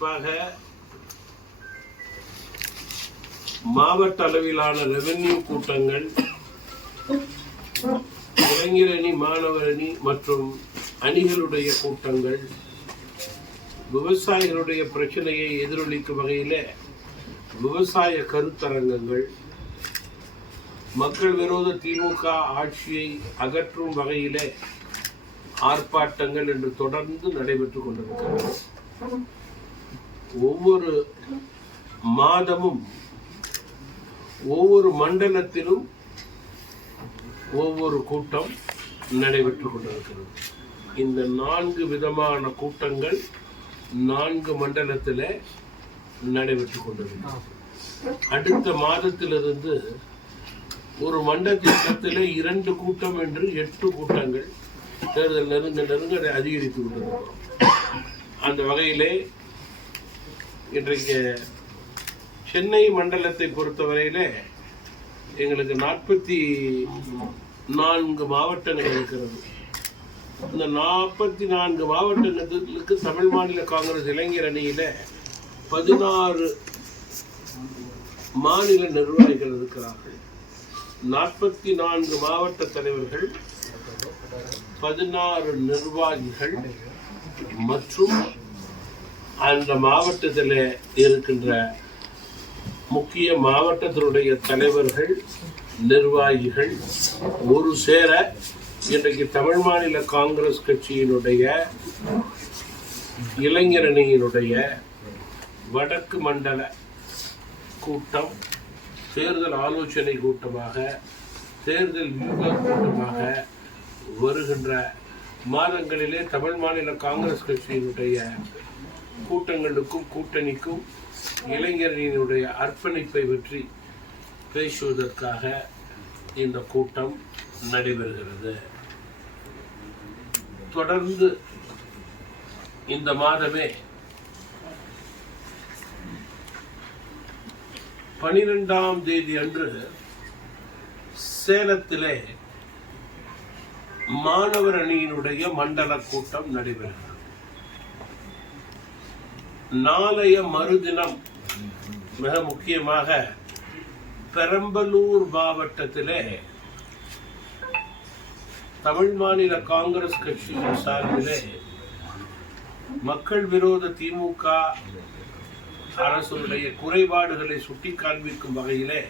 குறிப்பாக மாவட்ட அளவிலான ரெவென்யூ கூட்டங்கள் இளைஞரணி மாணவரணி மற்றும் அணிகளுடைய கூட்டங்கள் விவசாயிகளுடைய பிரச்சனையை எதிரொலிக்கும் வகையில விவசாய கருத்தரங்கங்கள் மக்கள் விரோத திமுக ஆட்சியை அகற்றும் வகையிலே ஆர்ப்பாட்டங்கள் என்று தொடர்ந்து நடைபெற்று கொண்டிருக்கிறது. ஒவ்வொரு மாதமும் ஒவ்வொரு மண்டலத்திலும் ஒவ்வொரு கூட்டம் நடைபெற்று கொண்டிருக்கிறது. இந்த நான்கு விதமான கூட்டங்கள் நான்கு மண்டலத்தில் நடைபெற்றுக் கொண்டிருக்கிறது. அடுத்த மாதத்திலிருந்து ஒரு மண்டலத்தில் இரண்டு கூட்டம் என்று எட்டு கூட்டங்கள் தேர்தல் நெருங்க நெருங்க அதை அதிகரித்து கொண்டிருக்கிறோம். அந்த வகையிலே இன்றைக்கு சென்னை மண்டலத்தை பொறுத்தவரையிலே எங்களுக்கு நாற்பத்தி நான்கு மாவட்டங்கள் இருக்கிறது. இந்த நாற்பத்தி நான்கு மாவட்டங்களுக்கு தமிழ் மாநில காங்கிரஸ் இளைஞர் அணியில் பதினாறு மாநில நிர்வாகிகள் இருக்கிறார்கள். நாற்பத்தி நான்கு மாவட்ட தலைவர்கள் பதினாறு நிர்வாகிகள் மற்றும் அந்த மாவட்டத்தில் இருக்கின்ற முக்கிய மாவட்டத்தினுடைய தலைவர்கள் நிர்வாகிகள் ஒரு சேர இன்றைக்கு தமிழ் மாநில காங்கிரஸ் கட்சியினுடைய இளைஞரணியினுடைய வடக்கு மண்டல கூட்டம் தேர்தல் ஆலோசனை கூட்டமாக தேர்தல் வியூக கூட்டமாக வருகின்ற மாதங்களிலே தமிழ் மாநில காங்கிரஸ் கட்சியினுடைய கூட்டங்களுக்கும் கூட்டணிக்கும் இளைஞர்களினுடைய அர்ப்பணிப்பை பற்றி பேசுவதற்காக இந்த கூட்டம் நடைபெறுகிறது. தொடர்ந்து இந்த மாதமே பனிரெண்டாம் தேதி அன்று சேலத்திலே மாணவர் அணியினுடைய மண்டல கூட்டம் நடைபெறுகிறது. நாளைய மறுதினம் மிக முக்கியமாக பெரம்பலூர் மாவட்டத்திலே தமிழ் மாநில காங்கிரஸ் கட்சியின் சார்பிலே மக்கள் விரோத திமுக அரசுடைய குறைபாடுகளை சுட்டி காண்பிக்கும் வகையிலே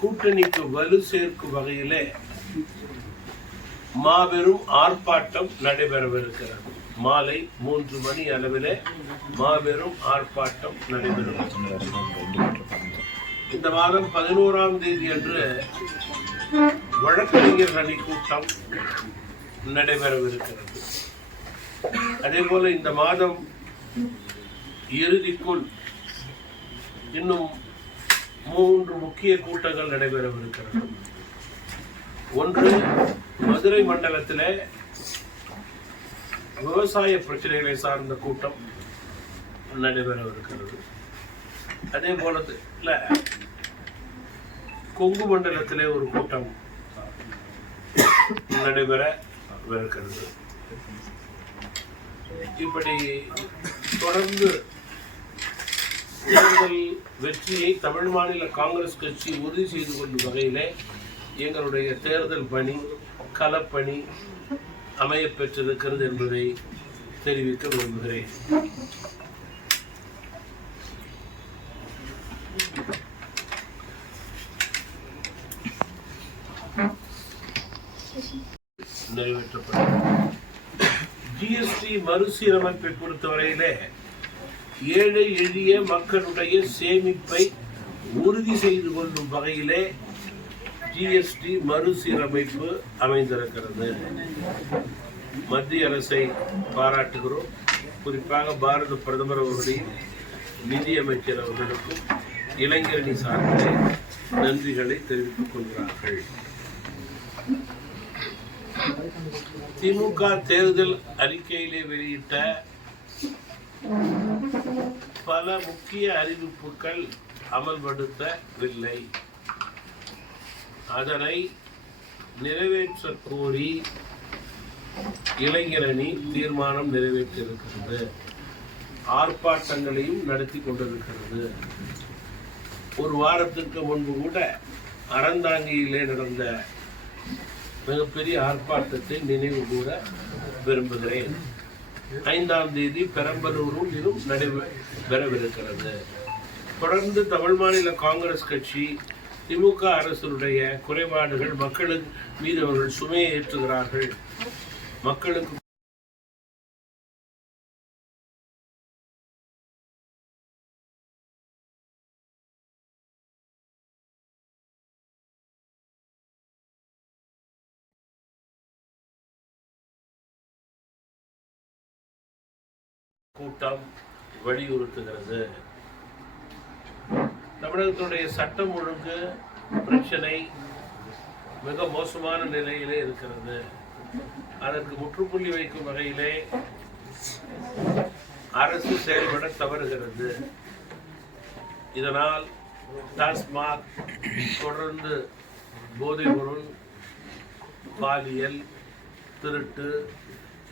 கூட்டணிக்கு வலு சேர்க்கும் வகையிலே மாபெரும் ஆர்ப்பாட்டம் நடைபெறவிருக்கிறது. மாலை மூன்று மணி அளவிலே மாபெரும் ஆர்ப்பாட்டம் நடைபெறும். இந்த மாதம் பதினோராம் தேதி அன்று வழக்கறிஞர் அணி கூட்டம் நடைபெறவிருக்கிறது. அதே போல இந்த மாதம் இறுதிக்குள் இன்னும் மூன்று முக்கிய கூட்டங்கள் நடைபெறவிருக்கிறது. ஒன்று மதுரை மண்டலத்திலே விவசாய பிரச்சனைகளை சார்ந்த கூட்டம் நடைபெறவிருக்கிறது அதே போல கொங்கு மண்டலத்திலே ஒரு கூட்டம் நடைபெறவிருக்கிறது இப்படி தொடர்ந்து தேர்தல் வெற்றியை தமிழ் மாநில காங்கிரஸ் கட்சி உறுதி செய்து கொள்ளும் வகையிலே எங்களுடைய தேர்தல் பணி களப்பணி அமைய பெற்றிருக்கிறது என்பதை தெரிவிக்க விரும்புகிறேன். நிறைவேற்றப்பட்டது. ஜிஎஸ்டி மறுசீரமைப்பை பொறுத்தவரையிலே ஏழை எளிய மக்களுடைய சேமிப்பை உறுதி செய்து கொள்ளும் வகையிலே ஜிஎஸ்டி மறுசீரமைப்பு அமைந்திருக்கிறது. மத்திய அரசை பாராட்டுகிறோம். குறிப்பாக பாரத பிரதமர் அவர்களையும் நிதியமைச்சர் அவர்களுக்கும் இளைஞரணி சார்பிலே நன்றிகளை தெரிவித்துக் கொள்கிறார்கள். திமுக தேர்தல் அறிக்கையிலே வெளியிட்ட பல முக்கிய அறிவிப்புகள் அமல்படுத்தவில்லை. அதனை நிறைவேற்ற கோரி இளைஞரணி தீர்மானம் நிறைவேற்றியிருக்கிறது. ஆர்ப்பாட்டங்களையும் நடத்தி கொண்டிருக்கிறது. ஒரு வாரத்துக்கு முன்பு கூட அறந்தாங்கியிலே நடந்த மிகப்பெரிய ஆர்ப்பாட்டத்தை நினைவு கூற விரும்புகிறேன். ஐந்தாம் தேதி பெரம்பலூரும் இதுவும் நடைபெறவிருக்கிறது தொடர்ந்து தமிழ் மாநில காங்கிரஸ் கட்சி திமுக அரசுடைய குறைபாடுகள் மக்களுக்கு மீது அவர்கள் சுமையை ஏற்றுகிறார்கள். மக்களுக்கு கூட்டம் வலியுறுத்துகிறது. தமிழகத்தினுடைய சட்டம் ஒழுங்கு பிரச்சனை மிக மோசமான நிலையிலே இருக்கிறது. அதற்கு முற்றுப்புள்ளி வைக்கும் வகையிலே அரசு செயல்பட தவறுகிறது. இதனால் டாஸ்மாக் தொடர்ந்து போதைப்பொருள் பாலியல் திருட்டு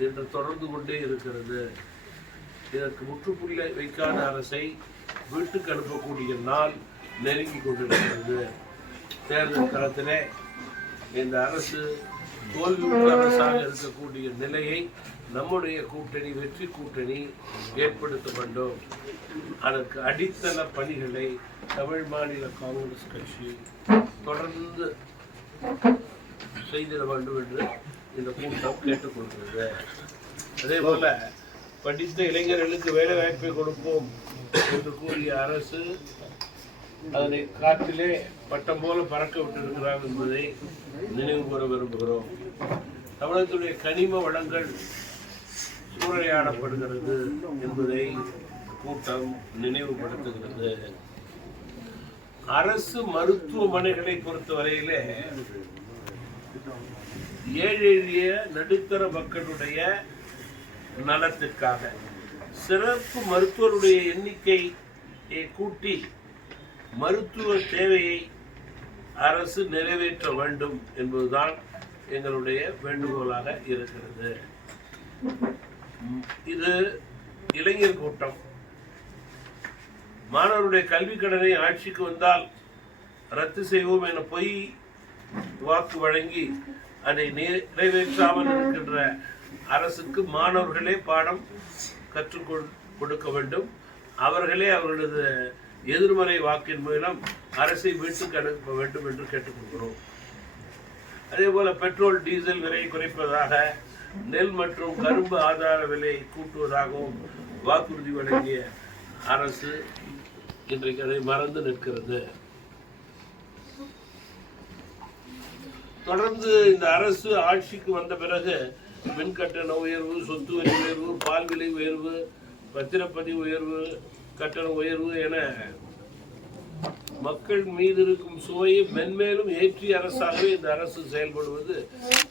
என்று தொடர்ந்து கொண்டே இருக்கிறது. இதற்கு முற்றுப்புள்ளி வைக்காத அரசை வீட்டுக்கு அனுப்பக்கூடிய நாள் நெருங்கி கொண்டிருக்கிறது. தேர்தல் காலத்திலே இந்த அரசு தோல்வி அரசாக இருக்கக்கூடிய நிலையை நம்முடைய கூட்டணி வெற்றி கூட்டணி ஏற்படுத்த வேண்டும். அதற்கு அடித்தள பணிகளை தமிழ் மாநில காங்கிரஸ் கட்சி தொடர்ந்து செய்திட வேண்டும் என்று இந்த கூட்டம் கேட்டுக்கொள்கிறது அதே போல படித்த இளைஞர்களுக்கு வேலை வாய்ப்பை கொடுப்போம். என்று கூறிய அரசு அதனை காற்றிலே பட்டம் போல பறக்க விட்டிருக்கிறார் என்பதை நினைவு கூற விரும்புகிறோம். தமிழகத்துடைய கனிம வளங்கள் சூறையாடப்படுகிறது என்பதை கூட்டம் நினைவுபடுத்துகிறது. அரசு மருத்துவமனைகளை பொறுத்தவரையிலே ஏழை நடுத்தர மக்களுடைய நலத்திற்காக சிறப்பு மருத்துவருடைய எண்ணிக்கையை கூட்டி மருத்துவ தேவையை அரசு நிறைவேற்ற வேண்டும் என்பதுதான் எங்களுடைய வேண்டுகோளாக இருக்கிறது. இது இளைஞர் கூட்டம். மாணவருடைய கல்வி கடனை ஆட்சிக்கு வந்தால் ரத்து செய்வோம் என பொய் வாக்கு வழங்கி அதை நிறைவேற்றாமல் இருக்கின்ற அரசுக்கு மாணவர்களே பாடம் கற்றுக் கொடுக்க வேண்டும். அவர்களே அவர்களது எதிர்மறை வாக்கின் மூலம் அரசை வீட்டுக்கு அனுப்ப வேண்டும் என்று கேட்டுக்கொள்கிறோம். அதே போல பெட்ரோல் டீசல் விலை குறைப்பதாக நெல் மற்றும் கரும்பு ஆதார விலை கூட்டுவதாகவும் வாக்குறுதி வழங்கிய அரசு இன்றைக்கு அதை மறந்து நிற்கிறது. தொடர்ந்து இந்த அரசு ஆட்சிக்கு வந்த பிறகு மின் கட்டண உயர்வு சொத்து வரி உயர்வு பால் விலை உயர்வு பத்திரப்பதிவு உயர்வு கட்டண உயர்வு என மக்கள் மீது இருக்கும் சுவையை மென்மேலும் ஏற்றிய அரசாகவே இந்த அரசு செயல்படுவது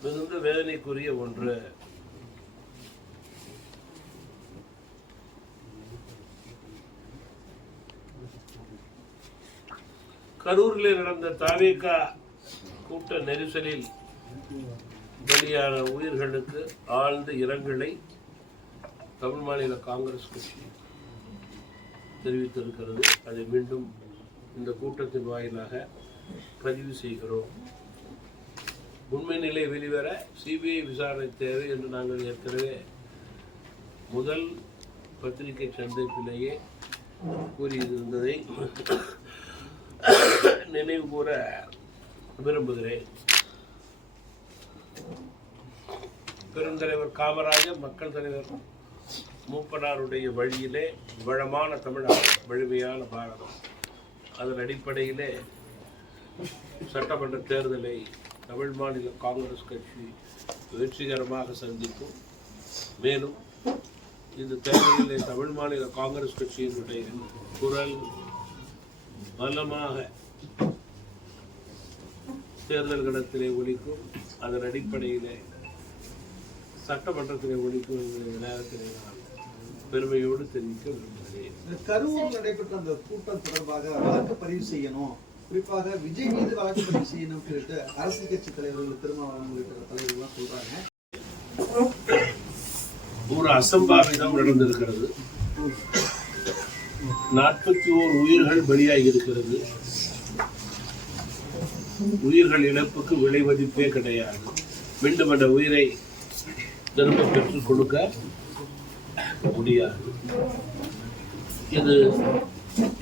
மிகுந்த வேதனைக்குரிய ஒன்று. கரூரில் நடந்த தாவேகா கூட்ட நெரிசலில் பலியான உயிர்களுக்கு ஆழ்ந்த இரங்கலை தமிழ் மாநில காங்கிரஸ் கட்சி தெரிவித்திருக்கிறது. அதை மீண்டும் இந்த கூட்டத்தின் வாயிலாக பதிவு செய்கிறோம். உண்மை நிலை வெளிவர சிபிஐ விசாரணை தேவை என்று நாங்கள் ஏற்கனவே முதல் பத்திரிகை சந்திப்பிலேயே கூறியிருந்ததை நினைவு கூற விரும்புகிறேன். பெருந்தலைவர் காமராஜர் மக்கள் தலைவர் மூப்பனாருடைய வழியிலே வளமான தமிழகம் வலிமையான பாரதம். அதன் அடிப்படையிலே சட்டமன்ற தேர்தலை தமிழ் மாநில காங்கிரஸ் கட்சி வெற்றிகரமாக சந்திக்கும். மேலும் இந்த தேர்தலிலே தமிழ் மாநில காங்கிரஸ் கட்சியினுடைய குரல் பலமாக தேர்தல் கடத்திலே ஒழிக்கும் அதன் அடிப்படையிலே ஒலிக்கும் என்கிற நேரத்திலே நான் பெருமையோடு தெரிவிக்க விரும்புகிறேன். கரூர் நடைபெற்ற அந்த கூட்டம் தொடர்பாக வழக்கு பதிவு செய்யணும் குறிப்பாக விஜய் மீது வழக்கு பதிவு செய்யணும் சொல்லிட்டு அரசியல் கட்சி தலைவர்கள் திருமாவளவன் உள்ளிட்ட தலைவர்கள்லாம் சொல்றாங்க. ஒரு அசம்பாவிதம் நடந்திருக்கிறது. நாற்பத்தி ஓர் உயிர்கள் பலியாகி இருக்கிறது உயிர்கள் இழப்புக்கு விலை மதிப்பே கிடையாது. மீண்டும் அந்த உயிரை திரும்ப பெற்றுக் கொடுக்க முடியாது. இது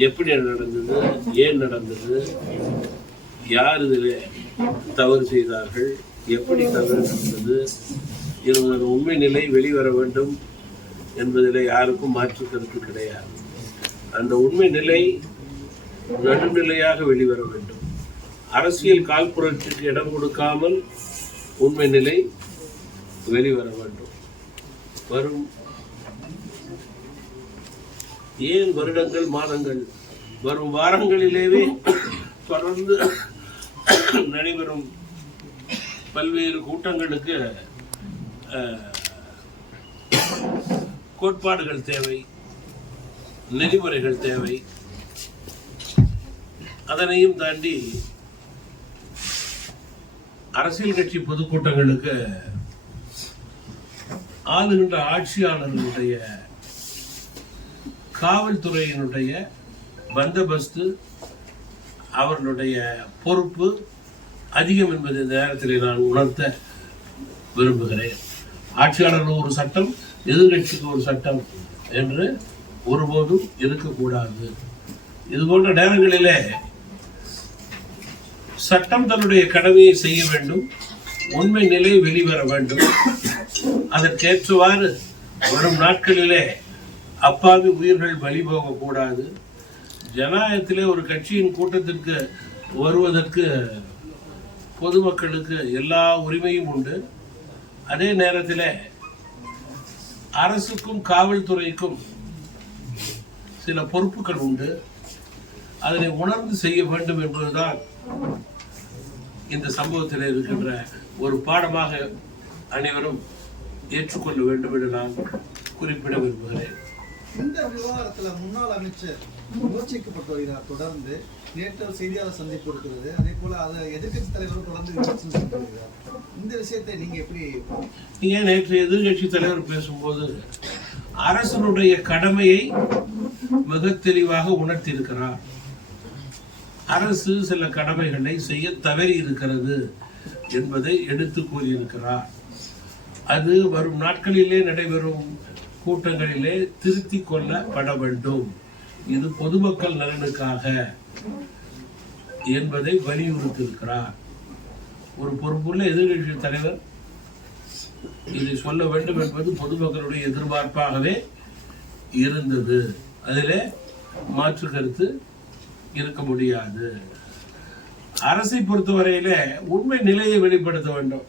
எப்படி நடந்தது ஏன் நடந்தது யார் இதில் தவறு செய்தார்கள் எப்படி தவறு நடந்தது இதன் உண்மை நிலை வெளிவர வேண்டும் என்பதில் யாருக்கும் மாற்று கருத்து கிடையாது. அந்த உண்மை நிலை நடுநிலையாக வெளிவர வேண்டும். அரசியல் கால்புரட்சிக்கு இடம் கொடுக்காமல் உண்மை நிலை வெளிவர வேண்டும். வரும். ஏன் வருடங்கள் மாதங்கள்? வரும் வாரங்களிலேயே தொடர்ந்து நடைபெறும் பல்வேறு கூட்டங்களுக்கு கோட்பாடுகள் தேவை நெறிமுறைகள் தேவை. அதனையும் தாண்டி அரசியல் கட்சி பொதுக்கூட்டங்களுக்கு ஆளுகின்ற ஆட்சியாளர்களுடைய காவல்துறையினுடைய பந்தோபஸ்து அவர்களுடைய பொறுப்பு அதிகம் என்பது இந்த நேரத்தில் நான் உணர்த்த விரும்புகிறேன். ஆட்சியாளர்கள் ஒரு சட்டம் எதிர்கட்சிக்கு ஒரு சட்டம் என்று ஒருபோதும் இருக்கக்கூடாது. இது போன்ற நேரங்களிலே சட்டம் தன்னுடைய கடமையை செய்ய வேண்டும் உண்மை நிலை வெளிவர வேண்டும். அதற்கேற்றுவாறு வரும் நாட்களிலே அப்பாவி உயிர்கள் பலி போகக்கூடாது ஜனநாயகத்திலே ஒரு கட்சியின் கூட்டத்திற்கு வருவதற்கு பொதுமக்களுக்கு எல்லா உரிமையும் உண்டு. அதே நேரத்தில் அரசுக்கும் காவல்துறைக்கும் சில பொறுப்புகள் உண்டு. அதனை உணர்ந்து செய்ய வேண்டும் என்பதுதான் இந்த சம்பவத்தில் இருக்கின்ற ஒரு பாடமாக அனைவரும் ஏற்றுக்கொள்ள வேண்டும் என்று நான் குறிப்பிட விரும்புகிறேன். இந்த விவகாரத்துல முன்னாள் அமைச்சர் விமர்சிக்கப்பட்டு வருகிறார். தொடர்ந்து நேற்று செய்தியாளர் சந்திப்பு இருக்கிறது. அதே போல அதை எதிர்க்கட்சி தலைவரும் தொடர்ந்து விமர்சனம் வருகிறார். இந்த விஷயத்தை நீங்க எப்படி ஏன் நேற்று எதிர்கட்சி தலைவர் பேசும்போது அரசனுடைய கடமையை மிக தெளிவாக உணர்த்தியிருக்கிறார். அரசு சில கடமைகளை செய்ய தவறி இருக்கிறது என்பதை எடுத்து கூறியிருக்கிறார். அது வரும் நாட்களிலே நடைபெறும் கூட்டங்களிலே திருத்தி கொள்ளப்பட வேண்டும். இது பொதுமக்கள் நலனுக்காக என்பதை வலியுறுத்தியிருக்கிறார். ஒரு பொறுப்புள்ள எதிர்கட்சி தலைவர் இதை சொல்ல வேண்டும் என்பது பொதுமக்களுடைய எதிர்பார்ப்பாகவே இருந்தது. அதில் மாற்று கருத்து இருக்க முடியாது. அரசை பொறுத்தவரையில உண்மை நிலையை வெளிப்படுத்த வேண்டும்.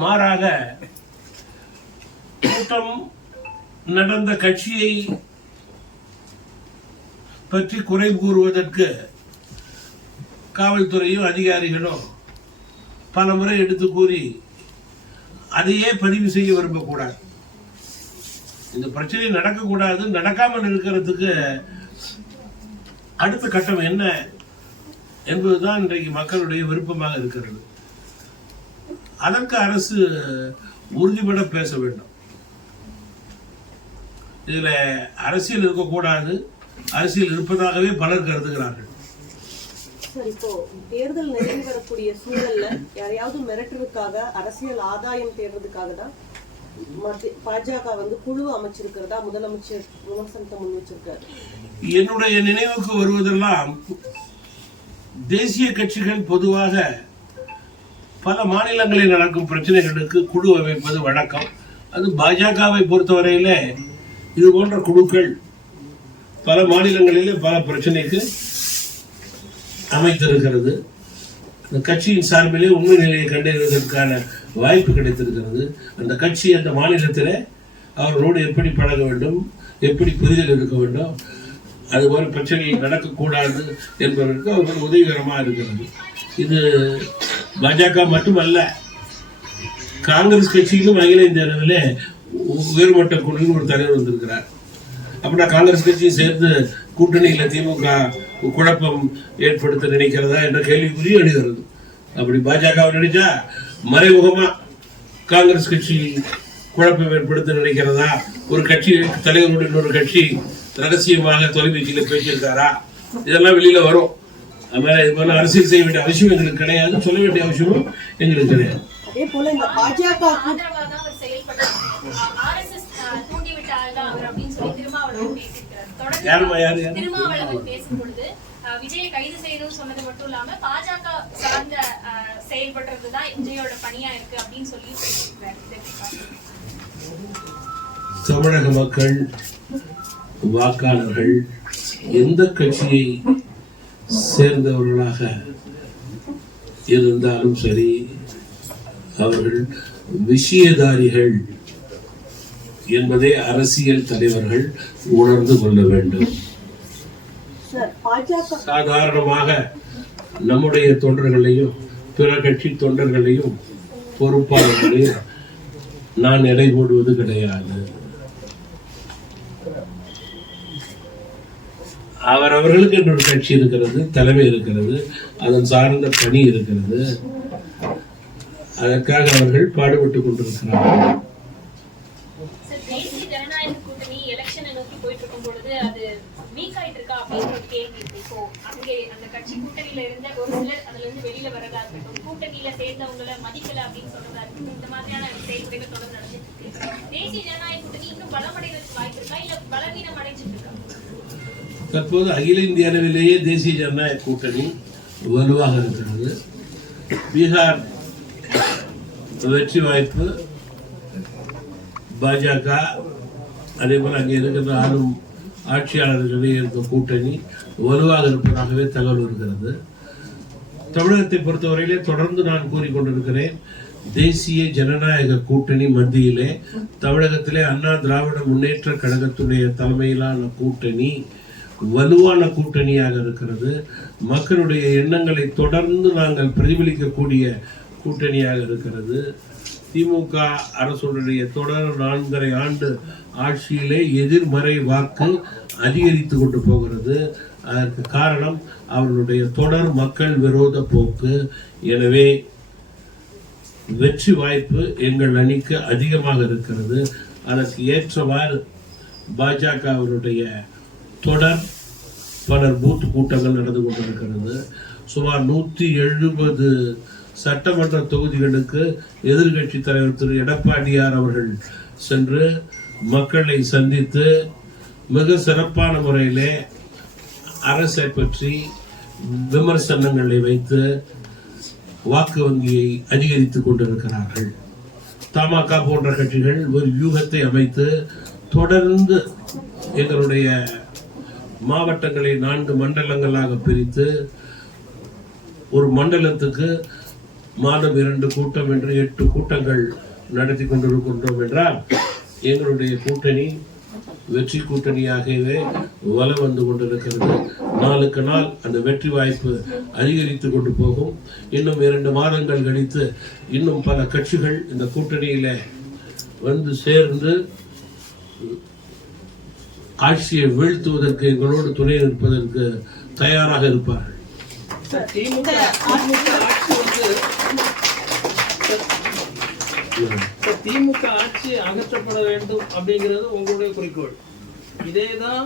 மாறாக கூட்டம் நடந்த கட்சியை பற்றி குறை கூறுவதற்கு காவல்துறையும் அதிகாரிகளும் பல முறை எடுத்து கூறி அதையே பதிவு செய்ய விரும்பக்கூடாது. இந்த பிரச்சனை நடக்கக்கூடாது. நடக்காமல் இருக்கிறதுக்கு அடுத்த கட்டம் என்ன என்பதுதான் இன்றைக்கு மக்களுடைய விருப்பமாக இருக்கிறது. அதற்கு அரசு உறுதிபட பேச வேண்டும். இதுல அரசியல் இருக்கக்கூடாது அரசியல் இருப்பதாகவே பலர் கருதுகிறார்கள். சார் இப்போ தேர்தல் நெருங்கி வரக்கூடிய சூழல்ல யாரையாவது மிரட்டுறதுக்காக அரசியல் ஆதாயம் தேடுறதுக்காக தான் பாஜக வந்து குழு அமைச்சிருக்கிறதா முதலமைச்சர் விமர்சனத்தை முன் வச்சிருக்காரு. என்னுடைய நினைவுக்கு வருவதெல்லாம் தேசிய கட்சிகள் பொதுவாக பல மாநிலங்களில் நடக்கும் பிரச்சனைகளுக்கு குழு அமைப்பது வழக்கம். அது பாஜகவை பொறுத்தவரையில் இது போன்ற குழுக்கள் பல மாநிலங்களிலே பல பிரச்சனைக்கு அமைத்திருக்கிறது. அந்த கட்சியின் சார்பிலே உண்மை நிலையை கண்டறிவதற்கான வாய்ப்பு கிடைத்திருக்கிறது. அந்த கட்சி அந்த மாநிலத்தில் அவர்களோடு எப்படி பழக வேண்டும் எப்படி புரிதல் இருக்க வேண்டும் அது மாதிரி பிரச்சனைகள் நடக்கக்கூடாது என்பதற்கு அவர்கள் உதவிகரமாக இருக்கிறது. இது பாஜக மட்டுமல்ல காங்கிரஸ் கட்சியிலும் அகில இந்திய அளவில் உயர்மட்ட குழுவில் ஒரு தலைவர் வந்திருக்கிறார். அப்படின்னா காங்கிரஸ் கட்சியும் சேர்ந்து கூட்டணியில் திமுக குழப்பம் ஏற்படுத்த நினைக்கிறதா என்ற கேள்விக்குறி எழுகிறது அப்படி பாஜக நினைச்சா மறைமுகமாக காங்கிரஸ் கட்சி குழப்பம் ஏற்படுத்த நினைக்கிறதா? ஒரு கட்சி தலைவருடன் இன்னொரு கட்சி ரகசியமாக தொலைபேசியில் பேசியிருக்காரா? இதெல்லாம் வெளியில் வரும். அதனால இது மாதிரி அரசியல் செய்ய வேண்டிய அவசியம் எங்களுக்கு கிடையாது. சொல்ல வேண்டிய அவசியமும் எங்களுக்கு கிடையாது. அதே போல இந்த பாஜக யாரு, விஜயை கைது செய்யணும்னு சொன்னது மட்டும் இல்லாம பாஜக சார்ந்த அஹ், செயல்படுறது தான் விஜயோட பணியா இருக்கு அப்படின்னு சொல்லி? தமிழக மக்கள் வாக்காளர்கள் எந்த கட்சியை சேர்ந்தவர்களாக இருந்தாலும் சரி அவர்கள் விஷயதாரிகள் என்பதை அரசியல் தலைவர்கள் உணர்ந்து கொள்ள வேண்டும். சாதாரணமாக நம்முடைய தொண்டர்களையும் பிற கட்சி தொண்டர்களையும் பொறுப்பாளர்களையும் நான் எடை போடுவது கிடையாது. அவரவர்களுக்கு என்னோட கட்சி இருக்கிறது தலைமை இருக்கிறது அதன் சார்ந்த பணி இருக்கிறது. அதற்காக அவர்கள் பாடுபட்டு கொண்டிருக்கிறார்கள். ஜனநாயக கூட்டணி எலெக்ஷனை நோக்கி போயிட்டு இருக்கும் பொழுது அது அப்படின்னு அந்த கட்சி கூட்டணியில இருந்த ஒரு அதுல இருந்து கூட்டணியில சேர்ந்தவங்களை மதிக்கல அப்படின்னு சொல்றதா இருக்கட்டும் இந்த மாதிரியான செயல்முறைகள் தொடர்ந்து நடந்துட்டு இருக்கு. தேசிய ஜனநாயக கூட்டணி இன்னும் பலமடைவதற்கு வாய்ப்பு இருக்கா? இல்ல பலவீனம் அடைஞ்சிட்டு இருக்கா? தற்போது அகில இந்திய அளவிலேயே தேசிய ஜனநாயக கூட்டணி வலுவாக இருக்கிறது. பீகார் வெற்றி வாய்ப்பு பாஜக அதே போல் அங்கே இருக்கிற ஆளும் ஆட்சியாளர்களிடையே இருக்கும் கூட்டணி வலுவாக இருப்பதாகவே தகவல் இருக்கிறது தமிழகத்தை பொறுத்தவரையிலே தொடர்ந்து நான் கூறிக்கொண்டிருக்கிறேன் தேசிய ஜனநாயக கூட்டணி மத்தியிலே தமிழகத்திலே அண்ணா திராவிட முன்னேற்ற கழகத்துடைய தலைமையிலான கூட்டணி வலுவான கூட்டணியாக இருக்கிறது. மக்களுடைய எண்ணங்களை தொடர்ந்து நாங்கள் பிரதிபலிக்கக்கூடிய கூட்டணியாக இருக்கிறது. திமுக அரசுடைய தொடர் நான்கரை ஆண்டு ஆட்சியிலே எதிர்மறை வாக்கு அதிகரித்து கொண்டு போகிறது. அதற்கு காரணம் அவர்களுடைய தொடர் மக்கள் விரோத போக்கு. எனவே வெற்றி வாய்ப்பு எங்கள் அணிக்கு அதிகமாக இருக்கிறது. அதற்கு ஏற்றவாறு பாஜக அவருடைய தொடர் பலர் பூத் கூட்டங்கள் நடந்து கொண்டிருக்கிறது. சுமார் நூற்றி எழுபது சட்டமன்ற தொகுதிகளுக்கு எதிர்க்கட்சி தலைவர் திரு எடப்பாடியார் அவர்கள் சென்று மக்களை சந்தித்து மிக சிறப்பான முறையிலே அரசை பற்றி விமர்சனங்களை வைத்து வாக்கு வங்கியை அதிகரித்துக் கொண்டிருக்கிறார்கள். தமாக போன்ற கட்சிகள் ஒரு யூகத்தை அமைத்து தொடர்ந்து எங்களுடைய மாவட்டங்களை நான்கு மண்டலங்களாக பிரித்து ஒரு மண்டலத்துக்கு மாதம் இரண்டு கூட்டம் என்று எட்டு கூட்டங்கள் நடத்தி கொண்டிருக்கின்றோம் என்றால் எங்களுடைய கூட்டணி வெற்றி கூட்டணியாகவே வலம் வந்து கொண்டிருக்கிறது. நாளுக்கு நாள் அந்த வெற்றி வாய்ப்பு அதிகரித்து கொண்டு போகும். இன்னும் இரண்டு மாதங்கள் கழித்து இன்னும் பல கட்சிகள் இந்த கூட்டணியில் வந்து சேர்ந்து ஆட்சியை வீழ்த்துவதற்கு எங்களோடு துணை நிற்பதற்கு தயாராக இருப்பார்கள். திமுக ஆட்சி வந்து திமுக அகற்றப்பட வேண்டும் அப்படிங்கிறது உங்களுடைய குறிக்கோள். இதேதான்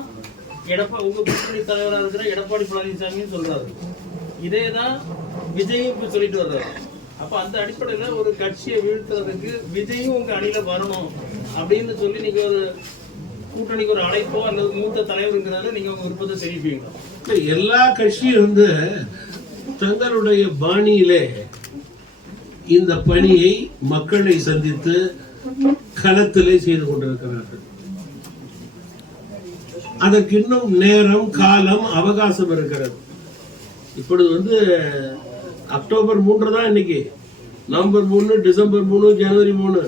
எடப்பா உங்க கூட்டணி தலைவராக இருக்கிற எடப்பாடி பழனிசாமியும் சொல்றாரு. இதேதான் விஜயும் இப்ப சொல்லிட்டு வர்றாரு. அப்ப அந்த அடிப்படையில ஒரு கட்சியை வீழ்த்துறதுக்கு விஜயும் உங்க அணியில வரணும் அப்படின்னு சொல்லி நீங்க ஒரு கூட்டணிக்கு ஒரு அழைப்போ அல்லது மூத்த தலைவருங்கிறத நீங்க உங்க விருப்பத்தை தெரிவிப்பீங்களா? எல்லா கட்சியும் வந்து தங்களுடைய பாணியிலே இந்த பணியை மக்களை சந்தித்து களத்திலே செய்து கொண்டிருக்கிறார்கள். அதற்கு இன்னும் நேரம் காலம் அவகாசம் இருக்கிறது. இப்பொழுது வந்து அக்டோபர் மூன்று தான் இன்னைக்கு. நவம்பர் மூணு டிசம்பர் மூணு ஜனவரி மூணு.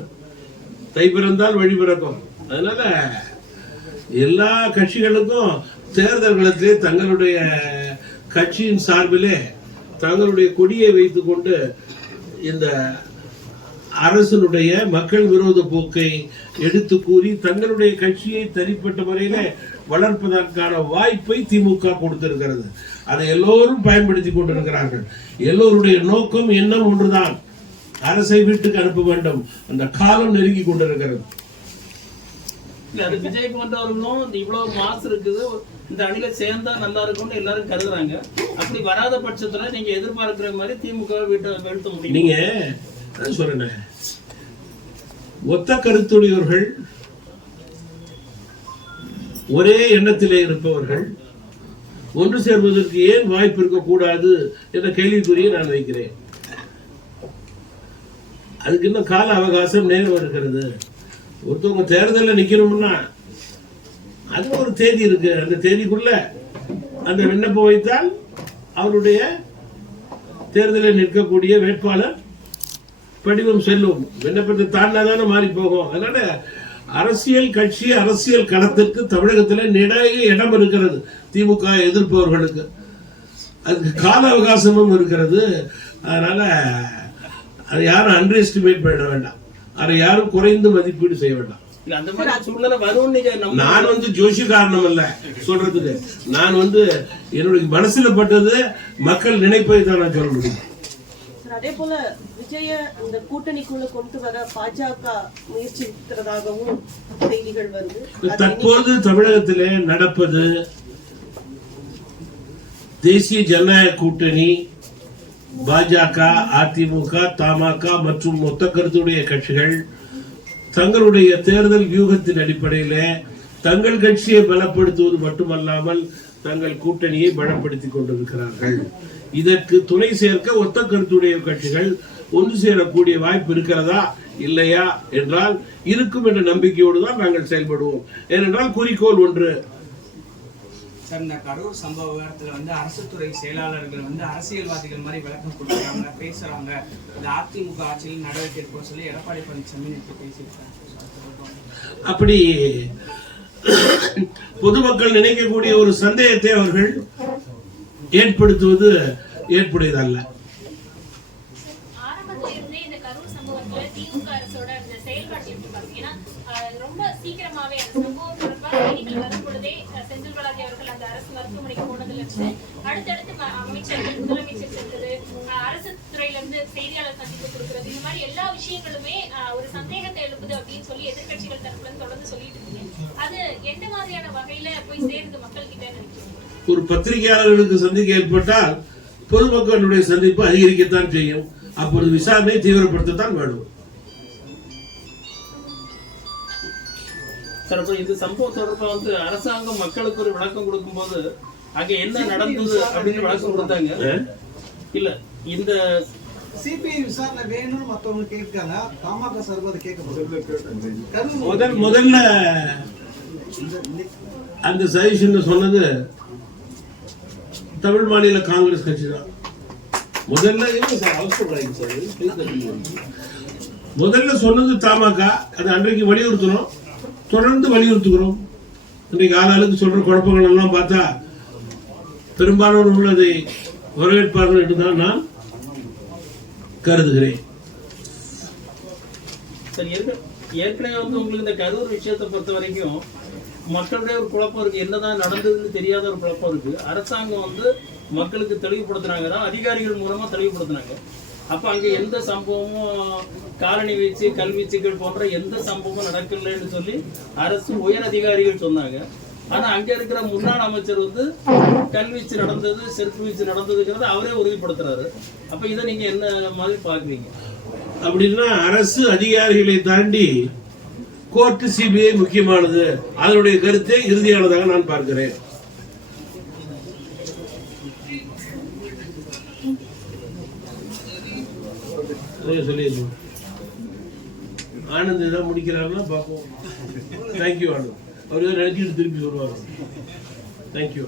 தை பிறந்தால் வழி பிறக்கும். அதனால எல்லா கட்சிகளுக்கும் தேர்தல் களத்திலே தங்களுடைய கட்சியின் சார்பிலே தங்களுடைய கொடியை வைத்துக்கொண்டு இந்த அரசனுடைய மக்கள் விரோத போக்கை எடுத்து கூறி தங்களுடைய கட்சியை தனிப்பட்ட முறையில வளர்ப்பதற்கான வாய்ப்பை திமுக கொடுத்திருக்கிறது. அதை எல்லோரும் பயன்படுத்தி கொண்டிருக்கிறார்கள். எல்லோருடைய நோக்கம் எண்ணம் ஒன்றுதான். அரசை வீட்டுக்கு அனுப்ப வேண்டும். அந்த காலம் நெருங்கி கொண்டிருக்கிறது. இல்ல அது விஜய் போன்றவர்களும் இவ்வளவு மாசு இருக்குது. இந்த அணில சேர்ந்தா நல்லா இருக்கும்னு எல்லாரும் கருதுறாங்க. அப்படி வராத பட்சத்துல நீங்க எதிர்பார்க்கிற மாதிரி திமுக வீட்டை வெளுத்த முடியும்? நீங்க சொல்றேன். ஒத்த கருத்துடையவர்கள் ஒரே எண்ணத்திலே இருப்பவர்கள் ஒன்று சேர்வதற்கு ஏன் வாய்ப்பு இருக்கக்கூடாது என்ற கேள்விக்குறியை நான் வைக்கிறேன். அதுக்கு இன்னும் கால அவகாசம் நேரம் இருக்கிறது. ஒருத்தவங்க தேர்தலில் நிற்கணும்னா அது ஒரு தேதி இருக்கு. அந்த தேதிக்குள்ள அந்த விண்ணப்பம் வைத்தால் அவருடைய தேர்தலில் நிற்கக்கூடிய வேட்பாளர் படிவம் செல்லும். விண்ணப்பத்தை தாண்டாதானே மாறி போகும். அதனால அரசியல் கட்சி அரசியல் களத்திற்கு தமிழகத்தில் நிறைய இடம் இருக்கிறது. திமுக எதிர்ப்பவர்களுக்கு. அதுக்கு கால அவகாசமும் இருக்கிறது. அதனால அதை யாரும் அண்டர் எஸ்டிமேட் பண்ண வேண்டாம். அதை யாரும் குறைந்து மதிப்பீடு செய்ய வேண்டாம். அந்த நான் வந்து ஜோஷி காரணம் அல்ல சொல்றதுக்கு. நான் வந்து என்னுடைய மனசுல பட்டது மக்கள் நினைப்பதை தான் நான் சொல்ல முடியும். அதே போல விஜய இந்த கூட்டணிக்குள்ள கொண்டு வர பாஜக முயற்சிக்கிறதாகவும் செய்திகள் வருது. அது தற்போது தமிழகத்திலே நடப்பது தேசிய ஜனநாயக கூட்டணி பாஜக அதிமுக தமாக மற்றும் மொத்த கருத்துடைய கட்சிகள் தங்களுடைய தேர்தல் வியூகத்தின் அடிப்படையிலே தங்கள் கட்சியை பலப்படுத்துவது மட்டுமல்லாமல் தங்கள் கூட்டணியை பலப்படுத்திக் கொண்டிருக்கிறார்கள். இதற்கு துணை சேர்க்க ஒத்த கருத்துடைய கட்சிகள் ஒன்று சேரக்கூடிய வாய்ப்பு இருக்கிறதா இல்லையா என்றால் இருக்கும் என்ற நம்பிக்கையோடு தான் நாங்கள் செயல்படுவோம். ஏனென்றால் குறிக்கோள் ஒன்று சார் இந்த கரூர் சம்பவ விவகாரத்தில் வந்து அரசு துறை செயலாளர்கள் வந்து அரசியல்வாதிகள் மாதிரி விளக்கம் கொடுக்குறாங்க பேசுறாங்க. இந்த அதிமுக ஆட்சியில் நடவடிக்கை எடுப்போம் சொல்லி எடப்பாடி பழனிசாமி நேற்று பேசியிருக்காங்க அப்படி பொதுமக்கள் நினைக்கக்கூடிய ஒரு சந்தேகத்தை அவர்கள் ஏற்படுத்துவது ஏற்புடையதல்ல ஆரம்பத்துல இருந்தே இந்த கரூர் சம்பவத்துல திமுக அரசோட அந்த செயல்பாடு எப்படி பாருங்க ஏன்னா அஹ், ரொம்ப சீக்கிரமாவே அந்த சம்பவம் தொடர்பாக செய்திகள் வரும் பொழுதே அஹ், செந்தில் பாலாஜி அவர்கள் அந்த அரசு மருத்துவமனைக்கு போனதுல இருந்து அடுத்தடுத்து ம- அமைச்சர்கள் முதலமைச்சர் சென்றது அரசு துறையில இருந்து செய்தியாளர் சந்திப்பு கொடுக்கிறது இந்த மாதிரி எல்லா விஷயங்களுமே ஒரு சந்தேகத்தை எழுப்புது அப்படின்னு சொல்லி எதிர்க்கட்சிகள் தரப்புல தொடர்ந்து சொல்லிட்டு இருக்கீங்க அது எந்த மாதிரியான வகையில போய் சேருது மக்கள் கிட்ட நினைக்கிறீங்க? ஒரு பத்திரிகையாளர்களுக்கு சந்திக்க ஏற்பட்டால் பொதுமக்களுடைய சந்திப்பு அதிகரிக்கத்தான் செய்யும். அப்பொழுது விசாரணை தீவிரப்படுத்தத்தான் வேண்டும். சார் அப்ப இந்த சம்பவம் தொடர்பா வந்து அரசாங்கம் மக்களுக்கு ஒரு விளக்கம் கொடுக்கும்போது அங்க என்ன நடந்தது அப்படின்னு விளக்கம் கொடுத்தாங்க? இல்ல இந்த சிபிஐ விசாரணை வேணும்னு மத்தவங்க கேட்காங்க பாமக சார்பு அதை கரூர் முதல் முதல்ல அந்த சஜஷன் சொன்னது தமிழ் மாநில காங்கிரஸ் கட்சி தான் முதல்ல சார், அவசரப்படாதீங்க. முதல்ல சொன்னது தமாக அது அன்றைக்கு வலியுறுத்தணும். தொடர்ந்து வலியுறுத்துகிறோம். இன்றைக்கு ஆளாளுக்கு சொல்ற குழப்பங்கள் எல்லாம் பார்த்தா பெரும்பாலோர் உள்ளதை வரவேற்பார்கள் என்று தான் நான் கருதுகிறேன். சரி ஏற்கனவே வந்து உங்களுக்கு இந்த கரூர் விஷயத்தை பொறுத்த வரைக்கும் மக்களுடைய ஒரு குழப்பம் இருக்கு. என்னதான் நடந்ததுன்னு தெரியாத ஒரு குழப்பம் இருக்கு. அரசாங்கம் வந்து மக்களுக்கு தெளிவுபடுத்துனாங்க தான் அதிகாரிகள் மூலமா தெளிவுபடுத்துனாங்க. அப்ப அங்க எந்த சம்பவமும் காலனி வீச்சு கல்வீச்சுகள் போன்ற எந்த சம்பவமும் நடக்கலன்னு சொல்லி அரசு உயர் அதிகாரிகள் சொன்னாங்க. ஆனா அங்க இருக்கிற முன்னாள் அமைச்சர் வந்து கல்வீச்சு நடந்தது செருப்பு வீச்சு நடந்ததுங்கிறத அவரே உறுதிப்படுத்துறாரு. அப்ப இதை நீங்க என்ன மாதிரி பாக்குறீங்க அப்படின்னா அரசு அதிகாரிகளை தாண்டி கோர்ட் சிபிஐ முக்கியமானது. அதனுடைய கருத்தே இறுதியானதாக நான் பார்க்கிறேன். அதையே ஆனந்த் ஏதாவது முடிக்கிறாங்களா? பார்ப்போம். தேங்க்யூ ஆனந்த். அவர் ஏதோ நினைச்சிட்டு திருப்பி வருவார். தேங்க்யூ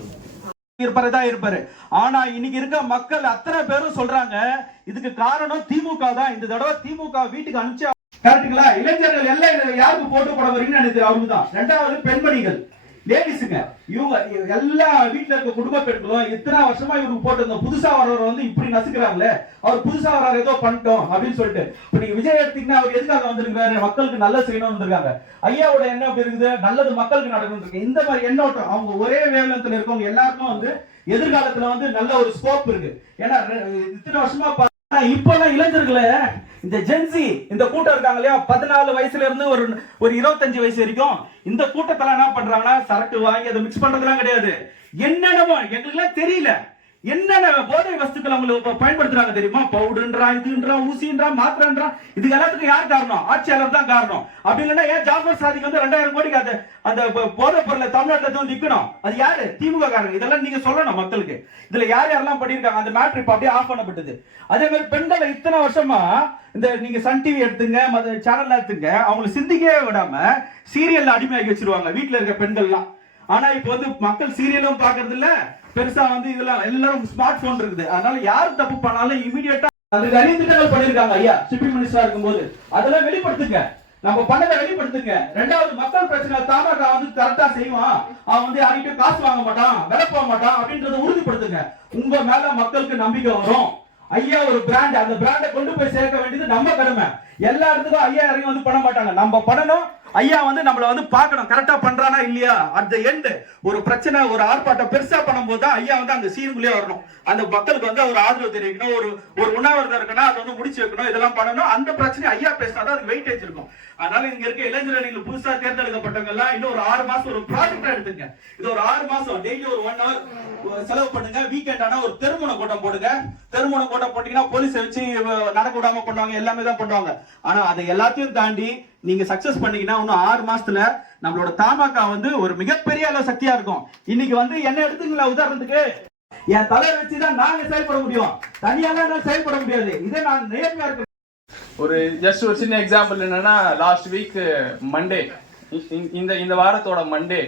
இருப்பாருதான் இருப்பாரு ஆனா இன்னைக்கு இருக்க மக்கள் அத்தனை பேரும் சொல்றாங்க இதுக்கு காரணம் திமுக தான். இந்த தடவை திமுக வீட்டுக்கு அனுப்பிச்சு கரெக்டுங்களா இளைஞர்கள் எல்லாம் யாருக்கு போட்டு போட வரீங்கன்னு நினைக்கிறேன் அவங்க தான் ரெண்டாவது பெண்மணிகள். லேடிஸுங்க இவங்க எல்லா வீட்டுல இருக்க குடும்ப பெண்களும் இத்தனை வருஷமா இவருக்கு போட்டிருந்தோம்? புதுசா வரவர் வந்து இப்படி நசுக்கிறாங்களே அவர் புதுசா வர்றாரு ஏதோ பண்ணிட்டோம் அப்படின்னு சொல்லிட்டு. இப்ப நீங்க விஜய் எடுத்தீங்கன்னா அவர் எதுக்காக வந்திருக்காரு மக்களுக்கு நல்ல செய்யணும் வந்திருக்காங்க. ஐயாவோட எண்ணம் எப்படி இருக்குது? நல்லது மக்களுக்கு நடக்கணும் இருக்கு. இந்த மாதிரி எண்ணோட்டம் அவங்க ஒரே வேலத்துல இருக்கவங்க எல்லாருக்கும் வந்து எதிர்காலத்துல வந்து நல்ல ஒரு ஸ்கோப் இருக்கு. ஏன்னா இத்தனை வருஷமா இப்பெல்லாம் இளைஞர்களே இந்த ஜென்சி இந்த கூட்டம் இருக்காங்க இல்லையா பதினாலு வயசுல இருந்து ஒரு ஒரு இருபத்தஞ்சு வயசு வரைக்கும் இந்த கூட்டத்தெல்லாம் என்ன பண்றாங்கன்னா சரக்கு வாங்கி அதை மிக்ஸ் பண்றதுலாம் கிடையாது. என்னென்னமோ எங்களுக்குலாம் தெரியல. என்னென்ன போதை வஸ்துக்கள் அவங்களுக்கு பயன்படுத்துறாங்க தெரியுமா? பவுடர்ன்றா இதுன்றான் ஊசின்றா மாத்திரன்றா இது எல்லாத்துக்கும் யார் காரணம்? ஆட்சியாளர் தான் காரணம். அப்படி இல்லைன்னா ஏன் ஜாஃபர் சாதிக்கு வந்து ரெண்டாயிரம் கோடிக்கு அந்த அந்த போதைப் பொருளை தமிழ்நாட்டில் வந்து விற்கணும்? அது யாரு? திமுக காரங்க. இதெல்லாம் நீங்க சொல்லணும் மக்களுக்கு. இதுல யார் யாரெல்லாம் பண்ணியிருக்காங்க? அந்த மேட்ரு இப்போ அப்படியே ஆஃப் பண்ணப்பட்டது. அதே மாதிரி பெண்களை இத்தனை வருஷமா இந்த நீங்க சன் டிவி எடுத்துங்க மத சேனல்ல எடுத்துங்க அவங்களை சிந்திக்கவே விடாம சீரியல்ல அடிமையாக்கி வச்சிருவாங்க வீட்டில் இருக்க பெண்கள்லாம். ஆனா இப்போ வந்து மக்கள் சீரியலும் பாக்குறது இல்லை பெருசா வந்து இதெல்லாம் எல்லாரும் ஸ்மார்ட் போன் இருக்குது. அதனால யார் தப்பு பண்ணாலும் இமீடியட்டா அதுக்கு நிறைய திட்டங்கள் பண்ணிருக்காங்க ஐயா. சிபிங் மினிஸ்டரா இருக்கும்போது. அதெல்லாம் வெளிப்படுத்துங்க. நம்ம பண்ணதை வெளிப்படுத்துங்க. ரெண்டாவது மக்கள் பிரச்சனை தாமக வந்து கரெக்டா செய்வான். அவன் வந்து யார்கிட்டயும் காசு வாங்க மாட்டான் விலை போக மாட்டான் அப்படின்றத உறுதிப்படுத்துங்க. உங்க மேல மக்களுக்கு நம்பிக்கை வரும். ஐயா ஒரு பிராண்ட் அந்த பிராண்டை கொண்டு போய் சேர்க்க வேண்டியது நம்ம கடமை. எல்லா இடத்துக்கும் ஐயா இறங்கி வந்து பண்ண மாட்டாங்க. நம்ம பண்ணணும் ஐயா வந்து நம்மள வந்து பார்க்கணும். கரெக்டா பண்றானா இல்லையா? அட் த எண்ட் ஒரு பிரச்சனை ஒரு ஆர்ப்பாட்டம் பெருசா பண்ணும்போது தான் ஐயா வந்து அந்த சீனுக்குள்ளே வரணும். அந்த மக்களுக்கு வந்து ஒரு ஆதரவு தெரிவிக்கணும். ஒரு ஒரு உண்ணாவிரதம் இருக்கணும். அதை வந்து முடிச்சு வைக்கணும். இதெல்லாம் பண்ணணும். அந்த பிரச்சனை ஐயா பேசினா தான் அதுக்கு வெயிட்டேஜ் இருக்கும். அதனால இங்க இருக்க இளைஞர்கள் புதுசா தேர்ந்தெடுக்கப்பட்டவங்க எல்லாம் இன்னும் ஒரு ஆறு மாசம் ஒரு ப்ராஜெக்டா எடுத்துங்க. இது ஒரு ஆறு மாசம் டெய்லி ஒரு ஒன் ஹவர் செலவு பண்ணுங்க. வீக்கெண்ட் ஆனா ஒரு தெருமுனை கூட்டம் போடுங்க. தெருமுனை கூட்டம் போட்டீங்கன்னா போலீஸை வச்சு நடக்க விடாம பண்ணுவாங்க. எல்லாமே தான் பண்ணுவாங்க. ஆனா அதை எல்லாத்தையும் தாண்டி நீங்க சக்சஸ் பண்ணீங்கன்னா இன்னும் ஆறு மாசத்துல நம்மளோட தாமாக்கா வந்து ஒரு மிகப்பெரிய அளவு சக்தியா இருக்கும். இன்னைக்கு வந்து என்ன எடுத்துங்களா உதாரணத்துக்கு? என் தலை வச்சுதான் நாங்க செயல்பட முடியும். தனியாலாம் என்னால செயல்பட முடியாது. இதே நான் நேர்மையா இருக்க ஒரு ஜஸ்ட் ஒரு சின்ன எக்ஸாம்பிள் என்னன்னா லாஸ்ட் வீக் மண்டே இந்த இந்த வாரத்தோட மண்டே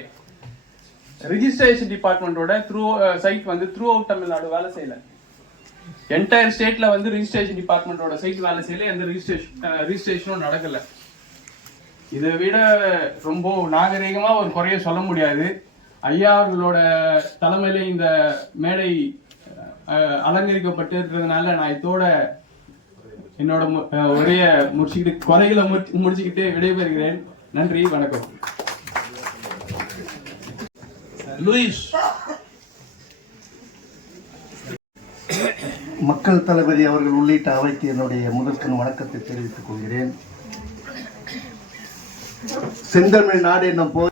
ரிஜிஸ்ட்ரேஷன் டிபார்ட்மெண்ட்டோட த்ரூ சைட் வந்து த்ரூ அவுட் தமிழ்நாடு வேலை செய்யல. என்டையர் ஸ்டேட்ல வந்து ரிஜிஸ்ட்ரேஷன் டிபார்ட்மெண்ட்டோட சைட் வேலை செய்யல. எந்த ரிஜிஸ்ட்ரேஷன் ரிஜிஸ்ட்ரேஷனும் நடக்கல. இதை விட ரொம்ப நாகரிகமா ஒரு குறைய சொல்ல முடியாது. ஐயா அவர்களோட தலைமையில இந்த மேடை அஹ், அலங்கரிக்கப்பட்டு இருக்கிறதுனால நான் இதோட என்னோட உரைய முடிச்சுக்கிட்டு குறைகளை முடி- முடிச்சுக்கிட்டு விடைபெறுகிறேன். நன்றி வணக்கம். லூயிஸ். மக்கள் தளபதி அவர்கள் உள்ளிட்ட அவைக்கு என்னுடைய முதற்கண் வணக்கத்தை தெரிவித்துக் கொள்கிறேன். செந்தமிழ் நாடு என்னும் போது